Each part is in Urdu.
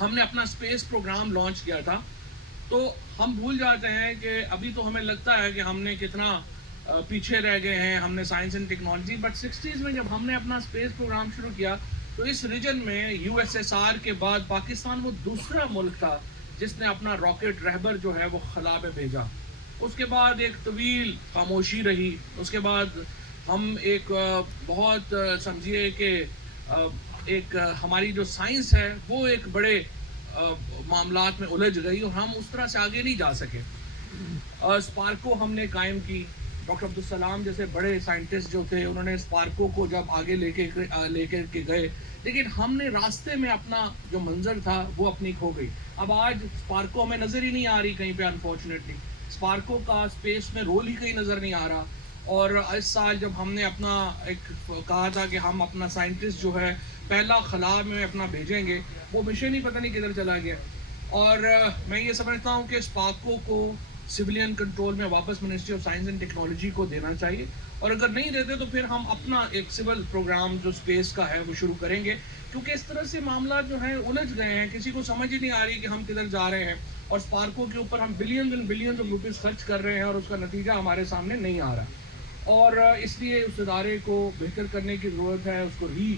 ہم نے اپنا اسپیس پروگرام لانچ کیا تھا، تو ہم بھول جاتے ہیں کہ ابھی تو ہمیں لگتا ہے کہ ہم نے کتنا پیچھے رہ گئے ہیں ہم نے science and technology, but 60s میں جب ہم نے اپنا اسپیس پروگرام شروع کیا تو اس ریجن میں USSR کے بعد پاکستان وہ دوسرا ملک تھا جس نے اپنا راکٹ رہبر جو ہے وہ خلا میں بھیجا. اس کے بعد ایک طویل خاموشی رہی. اس کے بعد ہم ایک بہت سمجھیے کہ ایک ہماری جو سائنس ہے وہ ایک بڑے معاملات میں الجھ گئی اور ہم اس طرح سے آگے نہیں جا سکے. اسپارکو ہم نے قائم کی. ڈاکٹر عبدالسلام جیسے بڑے سائنٹسٹ جو تھے انہوں نے اسپارکو کو جب آگے لے کے گئے، لیکن ہم نے راستے میں اپنا جو منظر تھا وہ اپنی کھو گئی. اب آج اسپارکو ہمیں نظر ہی نہیں آ رہی کہیں پہ، انفارچونیٹلی اسپارکو کا اسپیس میں رول ہی کہیں نظر نہیں آ رہا. اور اس سال جب ہم نے اپنا ایک کہا تھا کہ ہم اپنا سائنٹسٹ جو ہے پہلا خلا میں اپنا بھیجیں گے، وہ مشن ہی پتہ نہیں کدھر چلا گیا. اور میں یہ سمجھتا ہوں کہ اسپارکو کو سویلین کنٹرول میں واپس ministry of science and technology کو دینا چاہیے، اور اگر نہیں دیتے تو پھر ہم اپنا ایک سول پروگرام جو اسپیس کا ہے وہ شروع کریں گے، کیونکہ اس طرح سے معاملات جو ہیں الجھ گئے ہیں، کسی کو سمجھ ہی نہیں آ رہی کہ ہم کدھر جا رہے ہیں. اور اسپارکو کے اوپر ہم billions and billions of rupees خرچ کر رہے ہیں اور اس کا نتیجہ ہمارے سامنے نہیں آ رہا. اور اس لیے اس ادارے کو بہتر کرنے کی ضرورت ہے، اس کو ری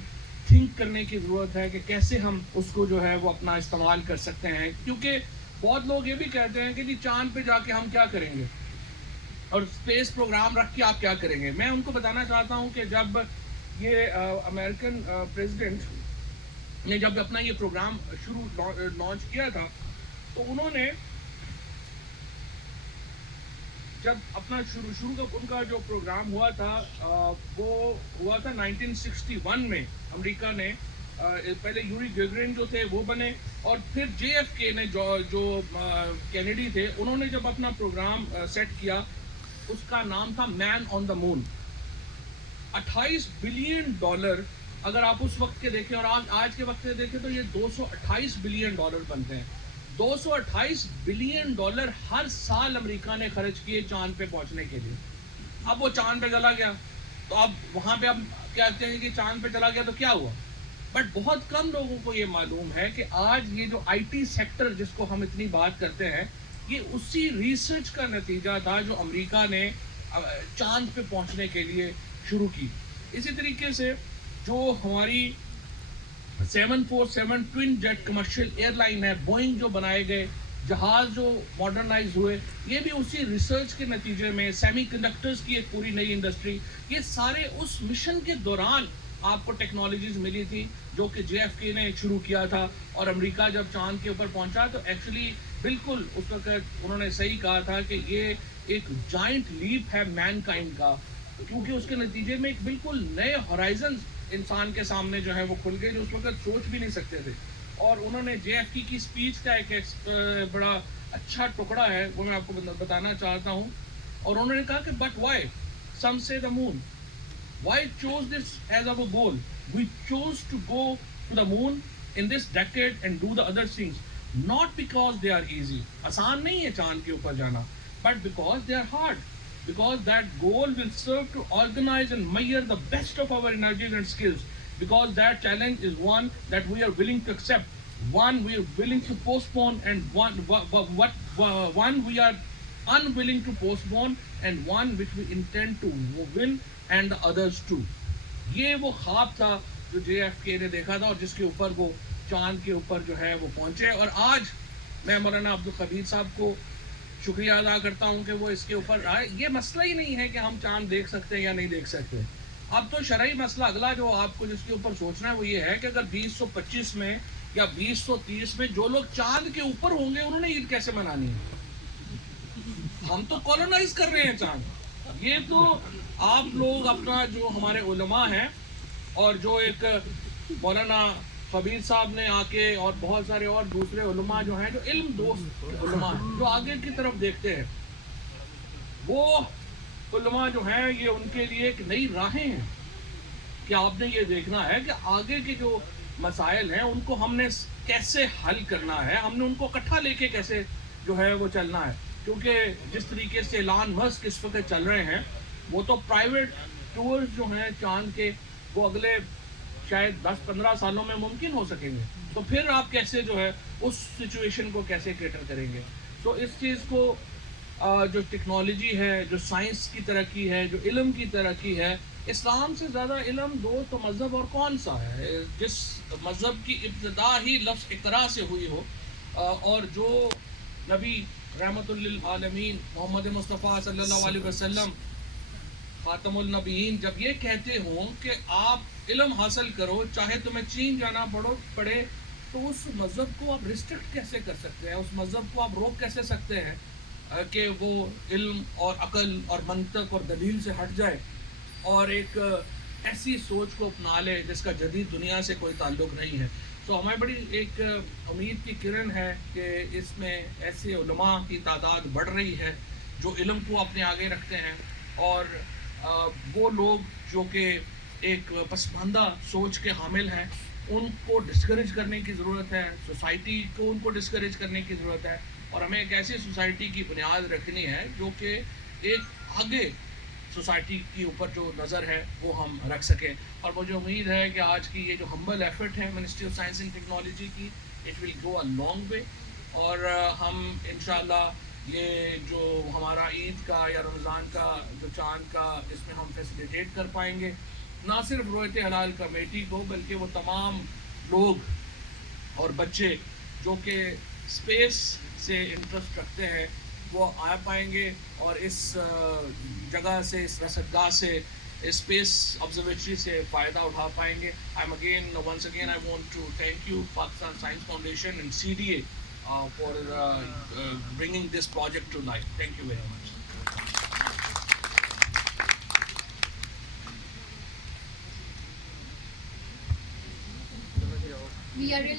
تھنک کرنے کی ضرورت ہے کہ کیسے ہم اس کو جو ہے وہ اپنا استعمال کر سکتے ہیں. کیونکہ بہت لوگ یہ بھی کہتے ہیں کہ جی چاند پہ جا کے ہم کیا کریں گے اور اسپیس پروگرام رکھ کے آپ کیا کریں گے. میں ان کو بتانا چاہتا ہوں کہ جب یہ امریکن پریزیڈنٹ نے جب اپنا یہ پروگرام لانچ کیا تھا تو انہوں نے جب اپنا شروع کا ان کا جو پروگرام ہوا تھا وہ ہوا تھا 1961 میں. امریکہ نے پہلے یوری گیگرین جو تھے وہ بنے، اور پھر JFK نے جو کینیڈی تھے انہوں نے جب اپنا پروگرام سیٹ کیا اس کا نام تھا مین آن دا مون. $28 بلین اگر آپ اس وقت کے دیکھیں اور آج کے وقت کے دیکھیں تو یہ $228 بلین بنتے ہیں. $228 بلین ہر سال امریکہ نے خرچ کیے چاند پہ پہنچنے کے لیے. اب وہ چاند پہ چلا گیا تو اب وہاں پہ اب کیا کہتے ہیں کہ چاند پہ چلا گیا تو کیا ہوا. بٹ بہت کم لوگوں کو یہ معلوم ہے کہ آج یہ جو IT سیکٹر جس کو ہم اتنی بات کرتے ہیں یہ اسی ریسرچ کا نتیجہ تھا جو امریکہ نے چاند پہ پہنچنے کے لیے شروع کی. اسی طریقے سے جو ہماری 747 twin jet commercial airline ہے، بوئنگ جو بنائے گئے جہاز جو ماڈرنائز ہوئے، یہ بھی اسی ریسرچ کے نتیجے میں. سیمی کنڈکٹرز کی ایک پوری نئی انڈسٹری، یہ سارے اس مشن کے دوران آپ کو ٹیکنالوجیز ملی تھی جو کہ JFK نے شروع کیا تھا. اور امریکہ جب چاند کے اوپر پہنچا تو ایکچولی بالکل اس وقت انہوں نے صحیح کہا تھا کہ یہ ایک جائنٹ لیپ ہے مین کائنڈ کا، کیونکہ اس کے نتیجے میں ایک بالکل نئے ہورائزنز انسان کے سامنے جو ہے وہ کھل گئے جو اس وقت سوچ بھی نہیں سکتے تھے. اور انہوں نے JFK کی اسپیچ کا ایک بڑا اچھا ٹکڑا ہے وہ میں آپ کو بتانا چاہتا ہوں. اور انہوں نے کہا کہ بٹ وائی سم سے دا مون، why chose this as our goal? We chose to go to the moon in this decade and do the other things not because they are easy. آسان نہیں ہے چاند کے اوپر جانا, but because they are hard. Because that goal will serve to organize and measure the best of our energies and skills. Because that challenge is one that we are willing to accept, one we are willing to postpone, and one we are unwilling to postpone, and one which we intend to win, and the others too. یہ وہ خواب تھا جو JFK نے دیکھا تھا اور جس کے اوپر وہ چاند کے اوپر جو ہے وہ پہنچے. اور آج میں مولانا عبدالخبیر صاحب کو شکریہ ادا کرتا ہوں کہ وہ اس کے اوپر آئے. یہ مسئلہ ہی نہیں ہے کہ ہم چاند دیکھ سکتے ہیں یا نہیں دیکھ سکتے. اب تو شرعی مسئلہ اگلا جو آپ کو جس کے اوپر سوچنا ہے وہ یہ ہے کہ اگر 2025 میں یا 2030 میں جو لوگ چاند کے اوپر ہوں گے انہوں نے عید کیسے منانی ہے؟ ہم تو کالونائز کر رہے ہیں چاند. یہ تو آپ لوگ اپنا جو ہمارے علماء ہیں اور جو ایک مولانا خبیر صاحب نے آ کے اور بہت سارے اور دوسرے علماء جو ہیں جو علم دوست علماء ہیں جو آگے کی طرف دیکھتے ہیں, وہ علماء جو ہیں یہ ان کے لیے ایک نئی راہیں ہیں کہ آپ نے یہ دیکھنا ہے کہ آگے کے جو مسائل ہیں ان کو ہم نے کیسے حل کرنا ہے, ہم نے ان کو اکٹھا لے کے کیسے جو ہے وہ چلنا ہے. کیونکہ جس طریقے سے ایلان مسک اس وقت چل رہے ہیں وہ تو پرائیویٹ ٹورز جو ہیں چاند کے وہ اگلے شاید 10-15 سالوں میں ممکن ہو سکیں گے. تو پھر آپ کیسے جو ہے اس سچویشن کو کیسے کیٹر کریں گے؟ تو اس چیز کو جو ٹیکنالوجی ہے, جو سائنس کی ترقی ہے, جو علم کی ترقی ہے, اسلام سے زیادہ علم دوست و مذہب اور کون سا ہے؟ جس مذہب کی ابتدا ہی لفظ اقرا سے ہوئی ہو, اور جو نبی رحمت للعالمین محمد مصطفیٰ صلی اللہ علیہ وسلم خاتم النبیین جب یہ کہتے ہوں کہ آپ علم حاصل کرو چاہے تمہیں چین جانا پڑے, تو اس مذہب کو آپ ریسٹرکٹ کیسے کر سکتے ہیں؟ اس مذہب کو آپ روک کیسے سکتے ہیں کہ وہ علم اور عقل اور منطق اور دلیل سے ہٹ جائے اور ایک ایسی سوچ کو اپنا لے جس کا جدید دنیا سے کوئی تعلق نہیں ہے؟ تو ہمیں بڑی ایک امید کی کرن ہے کہ اس میں ایسے علماء کی تعداد بڑھ رہی ہے جو علم کو اپنے آگے رکھتے ہیں, اور وہ لوگ جو کہ ایک پسماندہ سوچ کے حامل ہیں ان کو ڈسکریج کرنے کی ضرورت ہے, سوسائٹی کو ان کو ڈسکریج کرنے کی ضرورت ہے, اور ہمیں ایک ایسی سوسائٹی کی بنیاد رکھنی ہے جو کہ ایک آگے سوسائٹی کے اوپر جو نظر ہے وہ ہم رکھ سکیں. اور مجھے امید ہے کہ آج کی یہ جو ہمبل ایفرٹ ہے ministry of science and technology کی, it will go a long way, اور ہم انشاءاللہ یہ جو ہمارا عید کا یا رمضان کا جو چاند کا اس میں ہم فیسیلیٹیٹ کر پائیں گے نہ صرف رویت حلال کمیٹی کو بلکہ وہ تمام لوگ اور بچے جو کہ اسپیس سے انٹرسٹ رکھتے ہیں وہ آ پائیں گے اور اس جگہ سے, اس رصدگاہ سے, اسپیس آبزرویٹری سے فائدہ اٹھا پائیں گے. once again I want to thank you Pakistan Science Foundation and CDA for bringing this project to life. Thank you very much. We are really